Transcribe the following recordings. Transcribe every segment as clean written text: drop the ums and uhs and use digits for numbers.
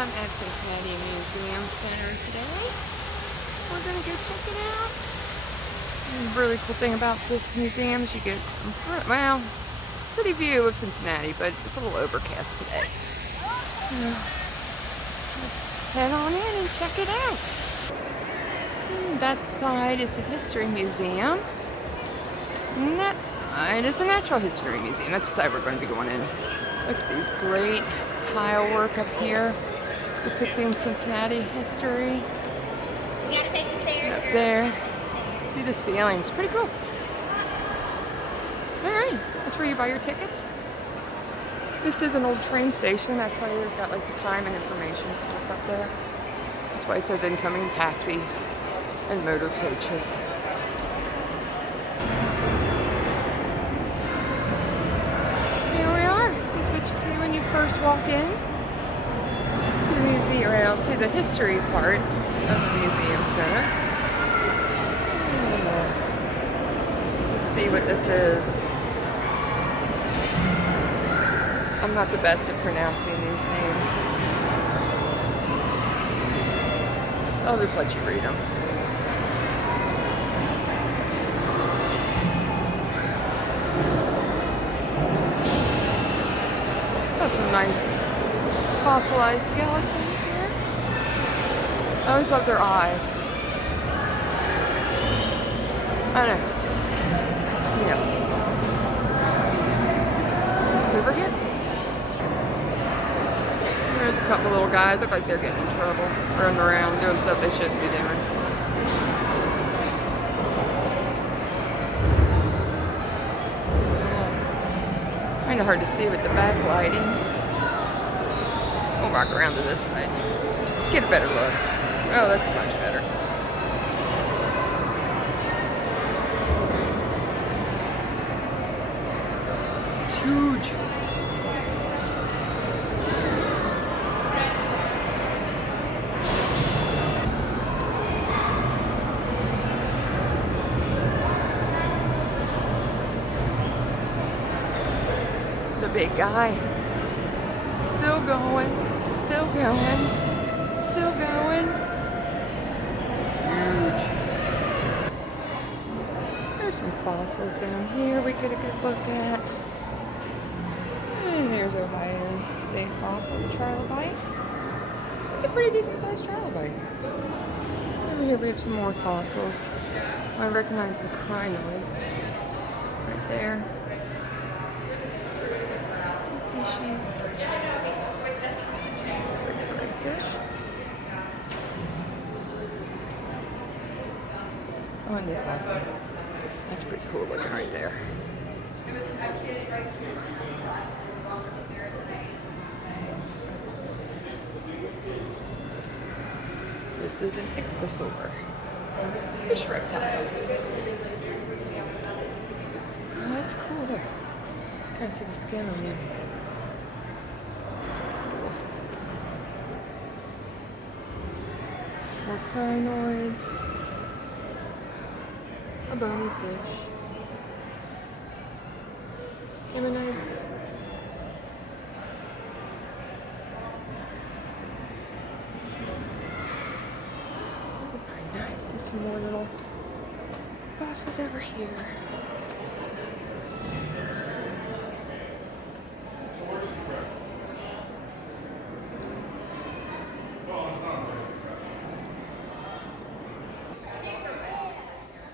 I'm at Cincinnati Museum Center today. We're going to go check it out. And the really cool thing about this museum is you get, well, pretty view of Cincinnati, but it's a little overcast today. Let's head on in and check it out. That side is a history museum. And that side is a natural history museum. That's the side we're going to be going in. Look at these great tile work up here depicting Cincinnati history. You gotta take the stairs. Up there. See the ceilings. Pretty cool. Alright, that's where you buy your tickets. This is an old train station. That's why they've got like the time and information stuff up there. That's why it says incoming taxis and motor coaches. Here we are. This is what you see when you first walk in to the museum, well, to the history part of the museum center. Let's see what this is. I'm not the best at pronouncing these names. I'll just let you read them. Got some nice fossilized skeletons here. I always love their eyes. I don't know. It just cracks me up. It's over here. There's a couple little guys. Look like they're getting in trouble. Running around doing stuff they shouldn't be doing. Kind of hard to see with the backlighting. We'll walk around to this side. Get a better look. Oh, that's much better. It's huge. The big guy. Still going. Still going. Still going. Huge. There's some fossils down here we get a good look at. And there's Ohio's state fossil, the trilobite. It's a pretty decent sized trilobite. Over here we have some more fossils. I recognize the crinoids right there. Species. Looks like a crayfish. Oh, and this awesome. That's pretty cool looking right there. I was standing right here. This is an ichthyosaur. Fish reptile. Oh, that's cool. Look. Kind of see the skin on him. So cool. Some more crinoids. A bony fish. Ammonites. Pretty nice. There's some more little fossils over here.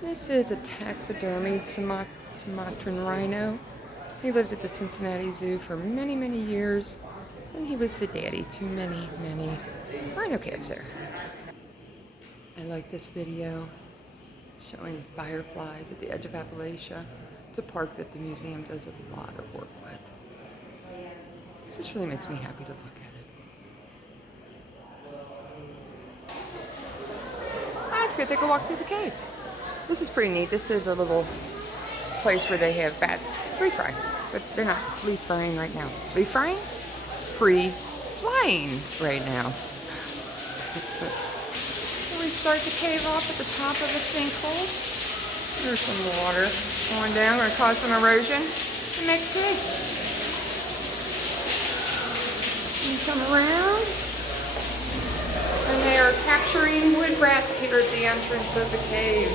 This is a taxidermied Sumatran rhino. He lived at the Cincinnati Zoo for many, many years, and he was the daddy to many, many rhino calves there. I like this video showing fireflies at the edge of Appalachia. It's a park that the museum does a lot of work with. It just really makes me happy to look at it. That's good. Take a walk through the cave. This is pretty neat. This is a little place where they have bats free frying, but they're not flea frying right now. Flea frying? Free flying right now. We start the cave off at the top of a sinkhole. There's some water going down. Going to cause some erosion. The next cave. You come around. they are capturing wood rats here at the entrance of the cave.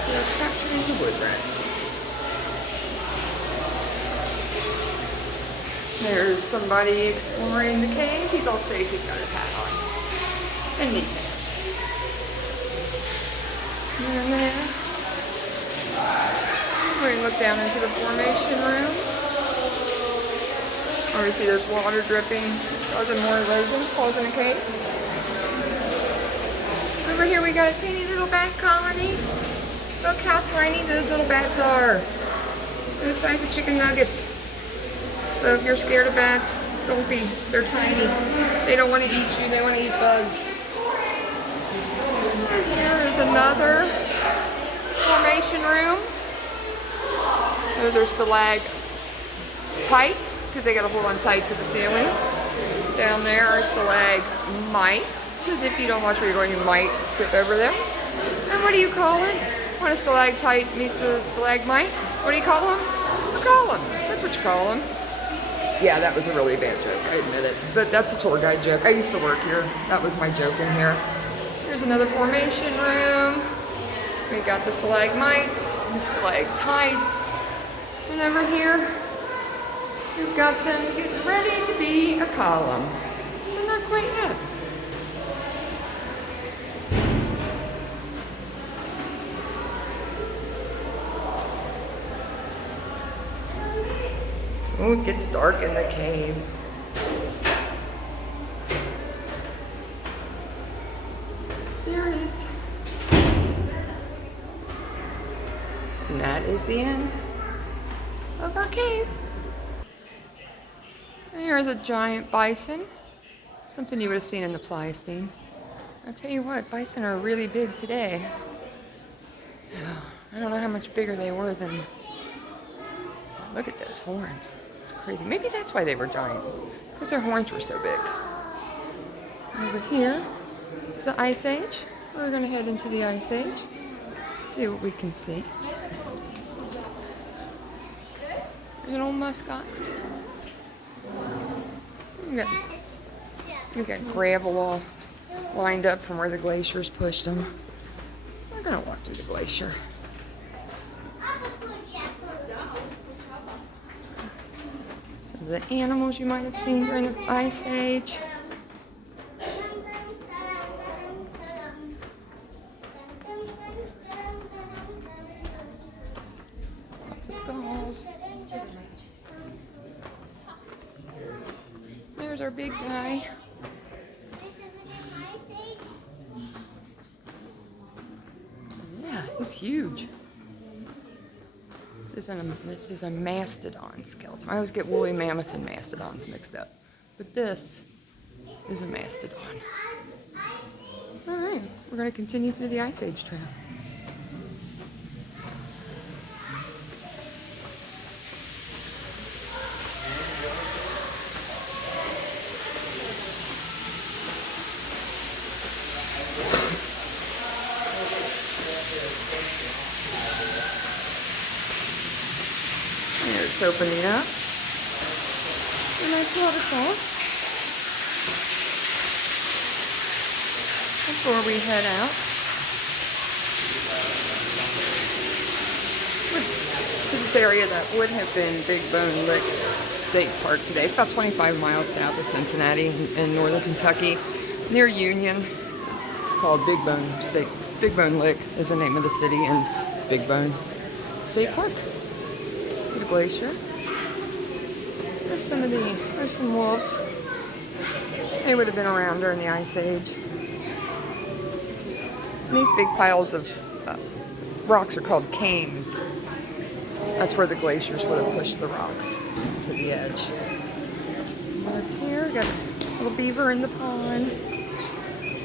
So they're capturing the wood rats. There's somebody exploring the cave. He's all safe. He's got his hat on. And knee pads. And then we're going to look down into the formation room. We see there's water dripping, causing more erosion, causing a cave. Over here we got a teeny little bat colony. Look how tiny those little bats are. They're the size of chicken nuggets. So if you're scared of bats, don't be. They're tiny. They don't want to eat you, they want to eat bugs. Here is another formation room. Those are stalactites, because they got to hold on tight to the ceiling. Down there are stalagmites, because if you don't watch where you're going, you might trip over them. And what do you call it? When a stalactite meets a stalagmite, what do you call them? A column. That's what you call them. Yeah, that was a really bad joke, I admit it. But that's a tour guide joke. I used to work here. That was my joke in here. Here's another formation room. We got the stalagmites and stalactites. And over here, we've got them getting ready to be a column. But not quite yet. Oh, it gets dark in the cave. There it is. And that is the end of our cave. Here's a giant bison. Something you would have seen in the Pleistocene. I'll tell you what, bison are really big today. So, I don't know how much bigger they were than... Look at those horns. It's crazy. Maybe that's why they were giant. Because their horns were so big. Over here is the Ice Age. We're going to head into the Ice Age. See what we can see. There's an old muskox. We got gravel all lined up from where the glaciers pushed them. We're going to walk through the glacier. Some of the animals you might have seen during the Ice Age. Lots of skulls. There's our big guy. Yeah, he's huge. This is a mastodon skeleton. I always get woolly mammoths and mastodons mixed up. But this is a mastodon. All right, we're going to continue through the Ice Age trail. Here it's opening up. A nice waterfall. Before we head out. This area that would have been Big Bone Lick State Park today. It's about 25 miles south of Cincinnati in northern Kentucky, near Union. It's called Big Bone Lick is the name of the city, and Big Bone State Park. There's a glacier. There's some wolves. They would have been around during the Ice Age. And these big piles of rocks are called cames. That's where the glaciers would have pushed the rocks to the edge. Over here, got a little beaver in the pond,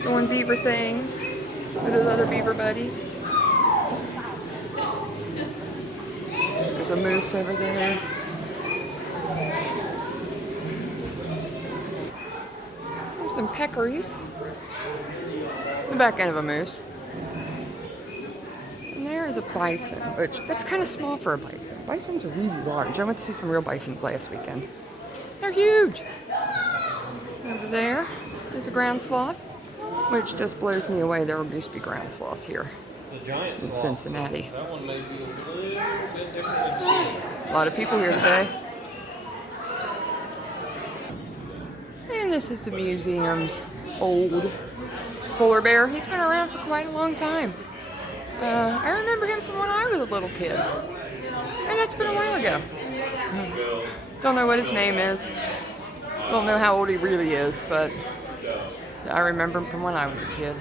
doing beaver things with his other beaver buddy. There's a moose over there. There's some peccaries. The back end of a moose. And there is a bison, which that's kind of small for a bison. Bisons are really large. I went to see some real bisons last weekend. They're huge. Over there is a ground sloth, which just blows me away. There used to be ground sloths here It's a giant in sloth. Cincinnati. That one may be a little bit different than Cincinnati. A lot of people here today. And this is the museum's old polar bear. He's been around for quite a long time. I remember him from when I was a little kid. And that's been a while ago. Don't know what his name is. Don't know how old he really is, but I remember him from when I was a kid.